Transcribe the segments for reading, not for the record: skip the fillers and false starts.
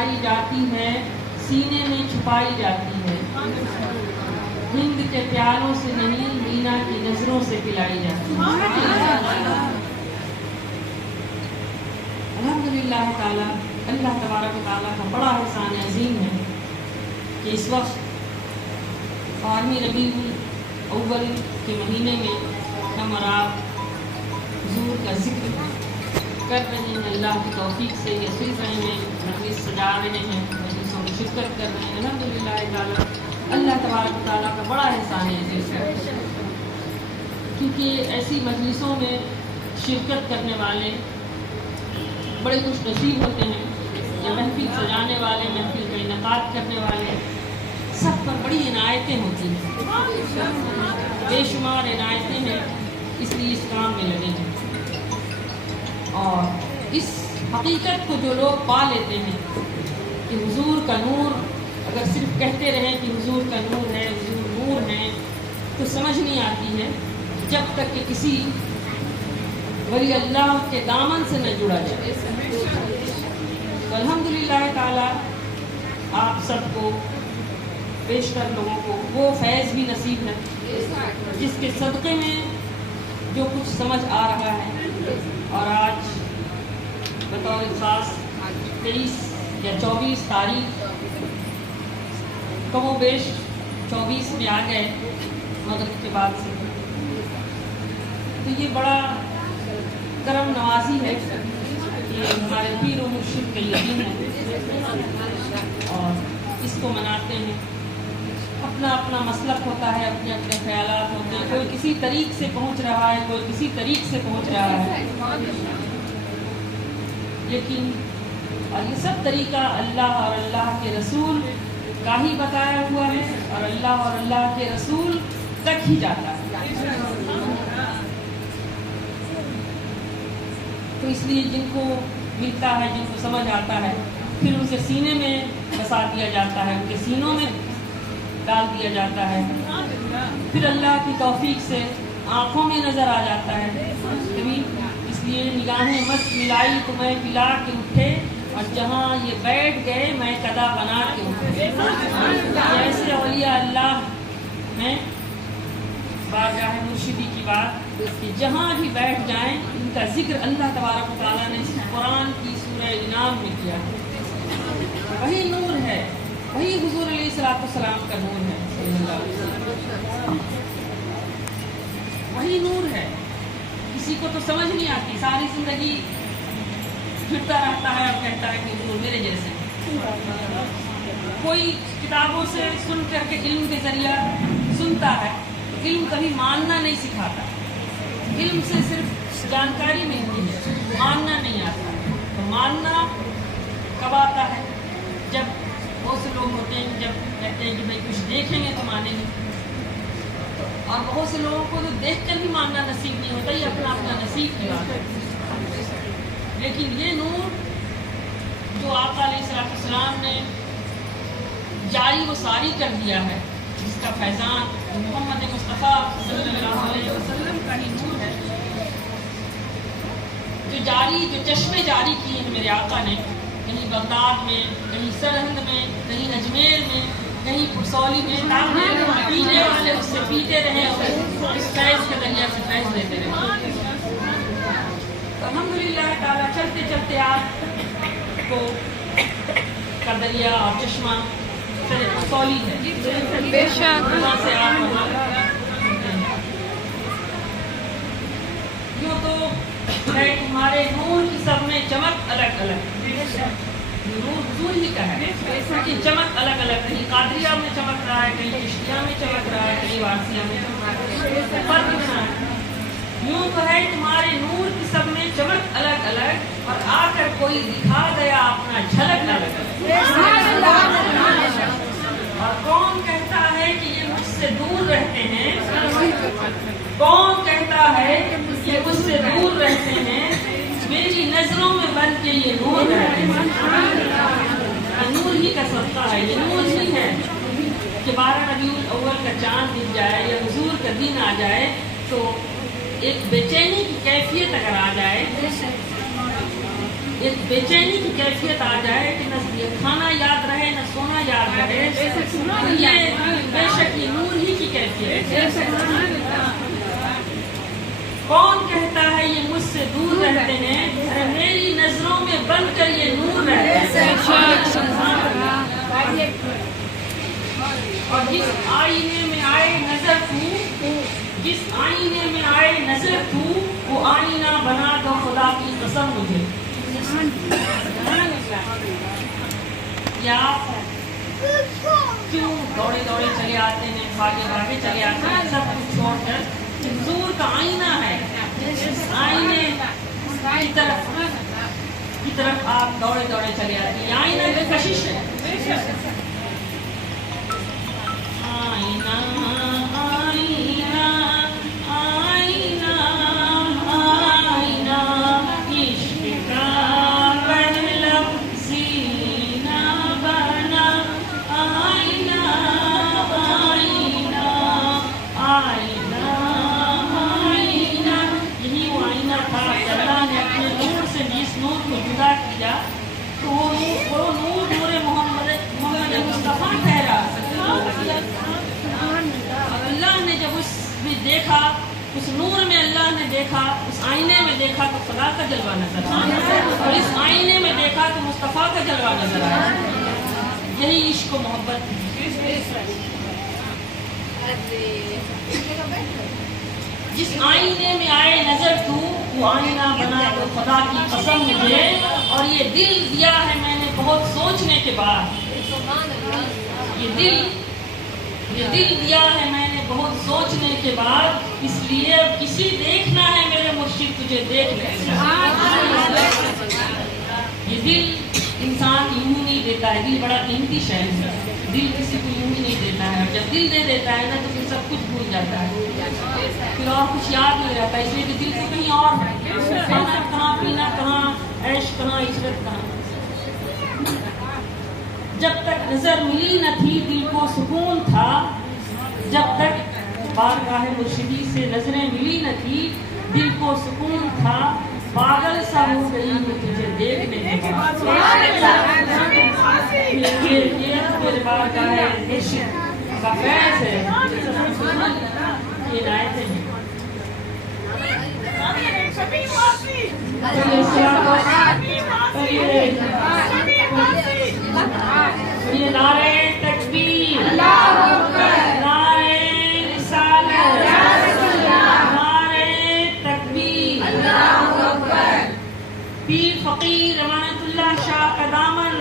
لائی جاتی ہے سینے میں چھپائی جاتی ہے، ہند کے پیالوں سے نہیں مینا کی نظروں سے پلائی جاتی ہے۔ الحمدللہ تعالی، اللہ تبارک و تعالیٰ کا بڑا احسان عظیم ہے کہ اس وقت 12 ربیع الاول کے مہینے میں ہم اور آپ حضور کا ذکر کر رہے ہیں، اللہ کی توفیق سے یہ سن رہے ہیں، مجلس سجا رہے ہیں، مجلسوں میں شرکت کر رہے ہیں۔ الحمدللہ تعالیٰ، اللہ تبارک و تعالیٰ کا بڑا احسان ہے، کیونکہ ایسی مجلسوں میں شرکت کرنے والے بڑے خوش نصیب ہوتے ہیں۔ یہ محفل سجانے والے، محفل کا انعقاد کرنے والے، سب پر بڑی عنایتیں ہوتی ہیں، بے شمار عنایتیں ہیں، اس لیے اس کام میں لگے ہیں۔ اور اس حقیقت کو جو لوگ پا لیتے ہیں کہ حضور کا نور، اگر صرف کہتے رہیں کہ حضور کا نور ہے، حضور نور ہے، تو سمجھ نہیں آتی ہے جب تک کہ کسی ولی اللہ کے دامن سے نہ جڑا جائے۔ تو الحمدللہ تعالی آپ سب کو، بیشتر لوگوں کو وہ فیض بھی نصیب ہے جس کے صدقے میں جو کچھ سمجھ آ رہا ہے، اور آج بطور خاص 23 یا 24 تاریخ، کم و بیش 24 میں آ گئے مغرب کے بعد سے، تو یہ بڑا کرم نوازی ہے کہ ہمارے پیر و مرشد کے یقین ہے، اور اس کو مناتے ہیں۔ اپنا اپنا مسلک ہوتا ہے، اپنے اپنے خیالات ہوتے ہیں، کوئی کسی طریق سے پہنچ رہا ہے، کوئی کسی طریق سے پہنچ رہا ہے، لیکن اور یہ سب طریقہ اللہ اور اللہ کے رسول کا ہی بتایا ہوا ہے، اور اللہ اور اللہ کے رسول تک ہی جاتا ہے۔ تو اس لیے جن کو ملتا ہے، جن کو سمجھ آتا ہے، پھر اسے سینے میں بسا دیا جاتا ہے، ان کے سینوں میں ڈال دیا جاتا ہے، پھر اللہ کی توفیق سے آنکھوں میں نظر آ جاتا ہے۔ اس لیے نگاہیں مست ملائی تو میں پلا کے اٹھے، اور جہاں یہ بیٹھ گئے میں قدا بنا کے اٹھے۔ ایسے اولیاء اللہ ہیں، بارگاہ مرشدی کی بات کہ جہاں بھی بیٹھ جائیں ان کا ذکر اللہ تبارک و تعالیٰ نے اس قرآن کی سورہ انعام میں کیا ہے۔ وہی نور ہے، وہی حضور علیہ السلام کا نور ہے، صلی اللہ علیہ وسلم۔ وہی نور ہے، کسی کو تو سمجھ نہیں آتی، ساری زندگی پھرتا رہتا ہے اور کہتا ہے کہ حضور میرے جیسے۔ کوئی کتابوں سے سن کر کے علم کے ذریعہ سنتا ہے، علم کبھی ماننا نہیں سکھاتا، علم سے صرف جانکاری ملتی ہے، ماننا نہیں آتا۔ تو ماننا کب آتا ہے؟ جب بہت سے لوگ ہوتے ہیں جب کہتے ہیں کہ بھائی کچھ دیکھیں گے تو مانیں گے، اور بہت سے لوگوں کو تو دیکھ کر بھی ماننا نصیب نہیں ہوتا، یہ اپنا اپنا نصیب کی بات ہے۔ لیکن یہ نور جو آقا علیہ السلام نے جاری و ساری کر دیا ہے، جس کا فیضان محمد مصطفیٰ صلی اللہ علیہ وسلم کا ہی نور ہے، جو چشمے جاری کیے ہیں میرے آقا نے، کہیں بغداد میں، کہیں سرہند میں، کہیں اجمیر میں، کہیں پرسولی میں، پینے والے اس سے پیتے رہے اور اس فیض کے دریا سے فیض لیتے رہے۔ تو الحمدللہ تعالیٰ چلتے چلتے آپ کو کا دریا اور چشمہ پرسولی ہے، بے شک وہاں سے آپ یوں تو ہے ہمارے نور کی سب میں چمک الگ الگ، نور حضور ہی کا ہے، لیکن چمک الگ الگ، کہیں قادریہ میں چمک رہا ہے، کہیں چشتیہ میں چمک رہا ہے، کہیں وارثیہ میں چمک رہا ہے، فرق اتنا ہے۔ یوں تو ہے تمہارے نور کی سب میں چمک الگ الگ، اور آ کر کوئی دکھا گیا اپنا جھلک الگ الگ۔ اور کون کہتا ہے کہ یہ مجھ سے دور رہتے ہیں، کون کہتا ہے کہ مجھ سے دور رہتے ہیں، میری نظروں میں بن کے یہ نور رہتے ہیں۔ نور ہی کا صدقہ ہے، یہ نور ہی ہے کہ 12 ربیع الاول کا چاند دکھ جائے یا حضور کا دن آ جائے تو ایک بے چینی کی کیفیت اگر آ جائے ایک بے چینی کی کیفیت آ جائے کہ نہ کھانا یاد رہے نہ سونا یاد رہے، یہ بے شک یہ نور ہی کی کیفیت ہے۔ کون کہتا ہے یہ مجھ سے دور رہتے ہیں، ارے میری نظروں میں بن کر یہ نور رہتے ہیں۔ اور جس آئینے میں آئے نظر تو، جس آئینے میں آئے نظر تو، وہ آئینہ بنا دو خدا کی قسم مجھے۔ یا کیوں دوڑے دوڑے چلے آتے ہیں، بھاگے بھاگے چلے آتے ہیں، سب کچھ چھوڑ کر حضور کا آئینہ ہے، اس آئینے کی طرف آپ دوڑے دوڑے چلے آتے ہیں۔ یہ آئینہ کی کشش ہے۔ آئینہ آئینہ آئینہ آئینہ عشق کا پہلا سینہ بنا، آئینہ آئینہ آئینہ آئینہ، یہی وہ آئینہ تھا کہ اللہ نے اپنے نور سے جس نور کو جدا کیا تو وہ نور نور محمد مصطفیٰ ٹھہرا۔ اللہ نے جب اس میں دیکھا، اس نور میں اللہ نے دیکھا، اس آئینے میں دیکھا تو خدا کا جلوہ نظر آیا، اور اس آئینے میں دیکھا تو مصطفیٰ کا جلوہ نظر آیا۔ یہی عشق و محبت ہے۔ جس آئینے میں آئے نظر تو، وہ آئینہ بنا دو خدا کی قسم مجھے، اور یہ دل دیا ہے میں نے بہت سوچنے کے بعد، یہ دل دیا ہے میں نے بہت سوچنے کے بعد، اس لیے اب کسی دیکھنا ہے میرے مرشد تجھے دیکھ لے۔ یہ دل انسان یوں نہیں دیتا ہے، دل بڑا قیمتی شے ہے، دل کسی کو یوں ہی نہیں دیتا ہے، اور جب دل دے دیتا ہے نا تو پھر سب کچھ بھول جاتا ہے، پھر اور کچھ یاد نہیں رہتا، اس لیے کہ دل کو کہیں اور ہے، کھانا کہاں، پینا کہاں، عیش کہاں، عشرت کہاں۔ جب تک نظر ملی نہ تھی دل کو سکون تھا، جب تک بارگاہ مرشدی سے نظریں ملی نہ تھی دل کو سکون تھا، پاگل سا ہو گئی میں تجھے دیکھنے کے بعد۔ یہ میرے بارگاہ مرشد کا فیض ہے، یہ عنایتیں ہیں۔ یہ نعرہ تکبیر، نعرہ رسالت، نعرہ تکبیر، پیر فقیر امانت اللہ شاہ کا دامن،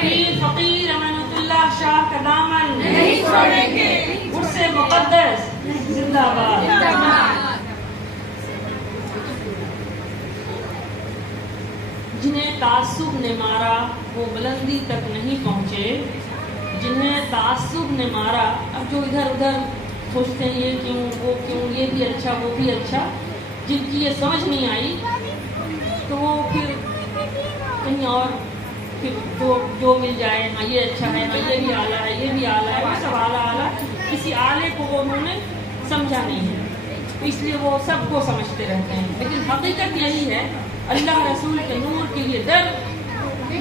پیر فقیر امانت اللہ شاہ کا دامن اس سے مقدس زندہ باد۔ جنہیں تعصب نے مارا وہ بلندی تک نہیں پہنچے، جنہیں تعصب نے مارا، اب جو ادھر ادھر سوچتے ہیں یہ کیوں وہ کیوں، یہ بھی اچھا وہ بھی اچھا، جن کی یہ سمجھ نہیں آئی تو وہ پھر کہیں اور پھر جو مل جائے، ہاں یہ اچھا ہے، ہاں یہ بھی اعلیٰ ہے، یہ بھی اعلیٰ ہے، وہ سب اعلیٰ اعلیٰ، کسی اعلیٰ کو وہ انہوں نے سمجھا نہیں ہے، اس لیے وہ سب کو سمجھتے رہتے ہیں۔ لیکن حقیقت یہی ہے، اللہ رسول کے نور کے لیے در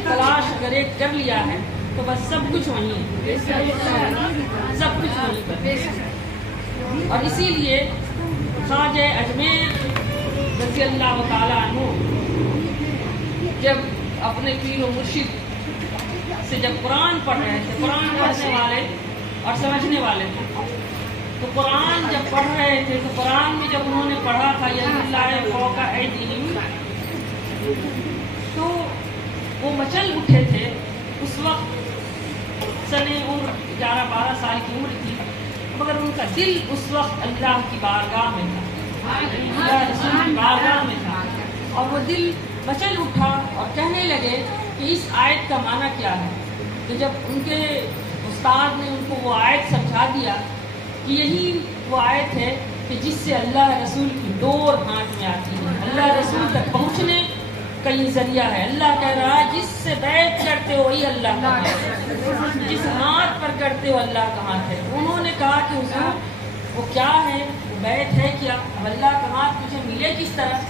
تلاش اگر ایک کر لیا ہے تو بس سب کچھ وہیں ہے، سب کچھ وہیں پر۔ اور اسی لیے خواجہ اجمیر رضی اللہ تعالیٰ عنہ جب اپنے پیر و مرشد سے جب قرآن پڑھ رہے تھے، قرآن پڑھنے والے اور سمجھنے والے تھے، تو قرآن جب پڑھ رہے تھے تو قرآن میں جب انہوں نے پڑھا تھا ید اللہ فوق ایدیہم، تو وہ مچل اٹھے تھے۔ اس وقت سن عمر 11-12 سال کی عمر تھی، مگر ان کا دل اس وقت اللہ کی بارگاہ میں تھا، اللہ رسول کی بارگاہ میں تھا، اور وہ دل مچل اٹھا اور کہنے لگے کہ اس آیت کا معنی کیا ہے۔ تو جب ان کے استاد نے ان کو وہ آیت سمجھا دیا کہ یہی وہ آیت ہے کہ جس سے اللہ رسول کی ڈور ہاتھ میں آتی ہے، اللہ رسول تک پہنچنے کا یہ ذریعہ ہے۔ اللہ کہہ رہا ہے جس سے بیعت کرتے ہو وہی اللہ کا ہے، جس ہاتھ پر کرتے ہو اللہ کا ہاتھ ہے۔ انہوں نے کہا کہ حضور وہ کیا ہے، وہ بیعت ہے کیا، اب اللہ کا ہاتھ مجھے ملے کس طرح؟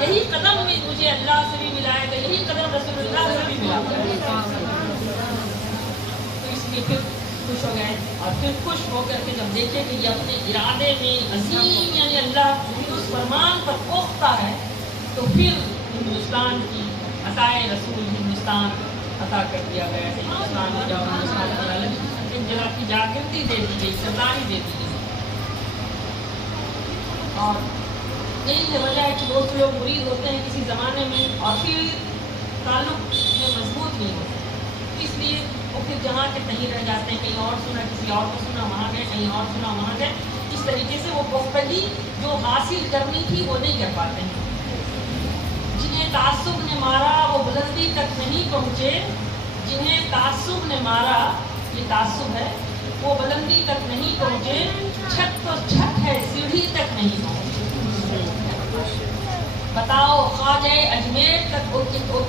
یہی قدم مجھے اللہ سے بھی ملائے گا، یہی قدم رسول اللہ سے بھی ملا گا. تو اس لیے پھر خوش ہو گئے، اور پھر خوش ہو کر کے جب دیکھے کہ یہ اپنے ارادے میں عظیم یعنی اللہ اس فرمان پر پختہ ہے، تو پھر ہندوستان کی عطائے رسول ہندوستان عطا کر دیا گیا ہے. ہندوستان میں جاؤ، ہندوستان کی الگ ایک جگہ کی جاگرتی دے دی گئی، سرداری دے دی گئی. اور یہی ہے وجہ ہے کہ دوست لوگ مرید ہوتے ہیں کسی زمانے میں اور پھر تعلق میں مضبوط نہیں ہوتے، اس لیے وہ پھر جہاں کے کہیں رہ جاتے ہیں، کہیں اور سنا، کسی اور کو سنا وہاں گئے، کہیں اور سنا وہاں گئے. اس طریقے سے وہ پختگی جو حاصل کرنی تھی وہ نہیں کر پاتے ہیں. جنہیں تعصب نے مارا وہ بلندی تک نہیں پہنچے، جنہیں تعصب نے مارا، یہ تعصب ہے، وہ بلندی تک نہیں پہنچے. چھت تو چھت ہے، سیڑھی تک نہیں پہنچے. بتاؤ خواجہ اجمیر تک وہ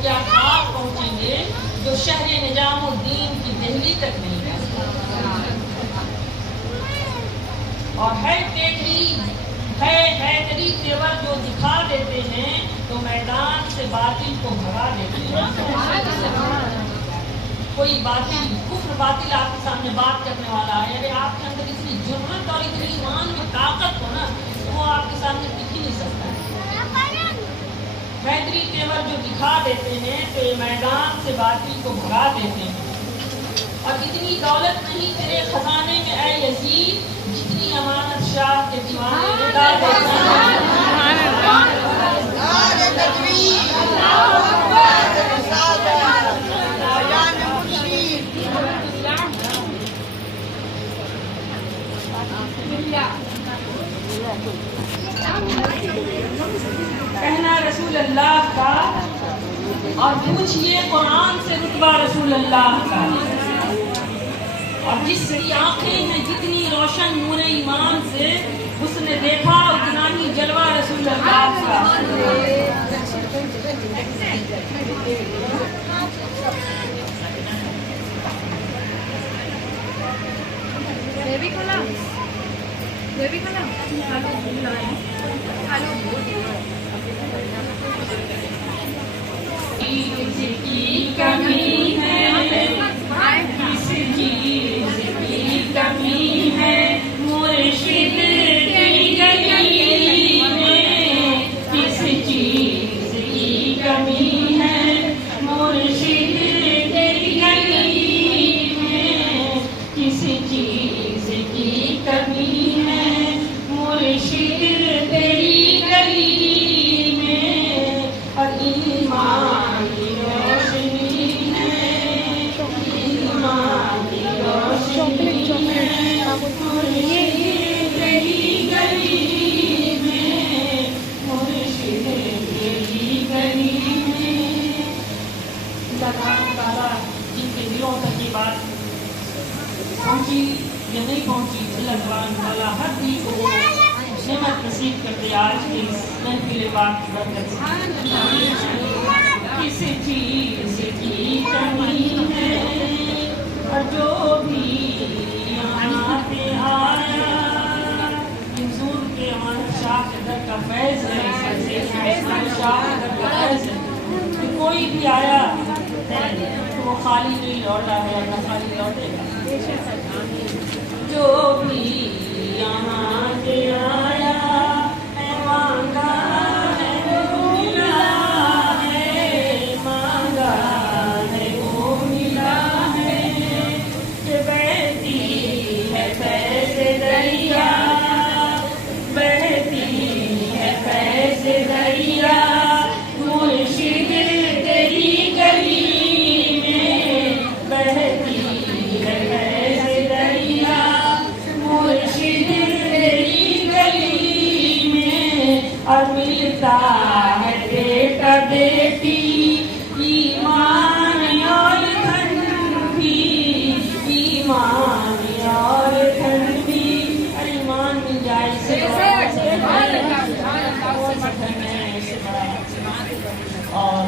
کیا خواب پہنچیں گے جو شہر نظام الدین کی دہلی تک نہیں پہنچے. اور ہے حیدری تیور جو دکھا دیتے ہیں تو میدان سے باطل کو بھگا دیتے ہیں. کوئی باطل کفر باطل آپ کے سامنے بات کرنے والا ہے، اگر آپ کے اندر اتنی جرأت اور اتنی ایمان میں طاقت ہو نا، وہ آپ کے سامنے دکھ ہی نہیں سکتا ہے. حیدری تیور جو دکھا دیتے ہیں تو یہ میدان سے باطل کو بھگا دیتے ہیں. اور اتنی دولت نہیں تیرے خزانے میں اے یزید جتنی امانت شاہ کے دیوانے لگا دیتے ہیں. کہنا رسول اللہ کا اور پوچھئے قرآن سے رتبہ رسول اللہ کا. اور جس کی آنکھیں ہیں جتنی روشن نور ایمان سے، اس نے دیکھا اتنا ہی جلوہ رسول اللہ کا. کس کی کمی ہے، کس چیز کی کمی ہے، مرشد کی گلی میں کس چیز کی کمی ہے، مرشد کی گلی میں کس چیز کی کمی ہے، مرشد تیری گلی میں. اور ایمان کی روشنی ہے، ایمان کی روشنی ہے، مرشد تیری گلی میں، مرشد تیری گلی میں. اللہ تعالیٰ جن کے دلوں تک یہ بات پہنچی یا نہیں پہنچی، اللہ تعالیٰ ہر دل کو نعمت نصیب کرتے آج کے اس محفل پاک کی برکت سے. کس چیز کی کمی ہے، اور جو بھی یہاں پہ آیا، منظور کے امانت شاہ کے در کا فیض ہے، امانت شاہ کے در کا فیض ہے کہ کوئی بھی آیا تو وہ خالی نہیں لوٹا ہے، نہ خالی لوٹے گا. جو بھی یہاں پہ آیا ہے مانگا ہے وہ ملا ہے، مانگا ہے وہ ملا ہے. کہ بہتی ہے فیض دریا، بہتی ہے فیض دریا، مرشد تیری گلی میں بہتی ہے فیض دریا، مرشد تیری گلی میں. اور ملتا ہے بیٹا بیٹی، ایمان اور دھن بھی، ایمان اور دھن بھی. اور ایمان مل جائے اس سے اور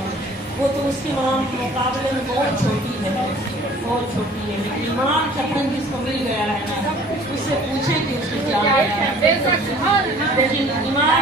وہ تو اس کے مقابلے میں بہت چھوٹی ہے، بہت چھوٹی ہے. لیکن ایمان کا دھن جس کو مل گیا ہے نا، اس سے پوچھیں کہ اس کو کیا ہے. لیکن ایمان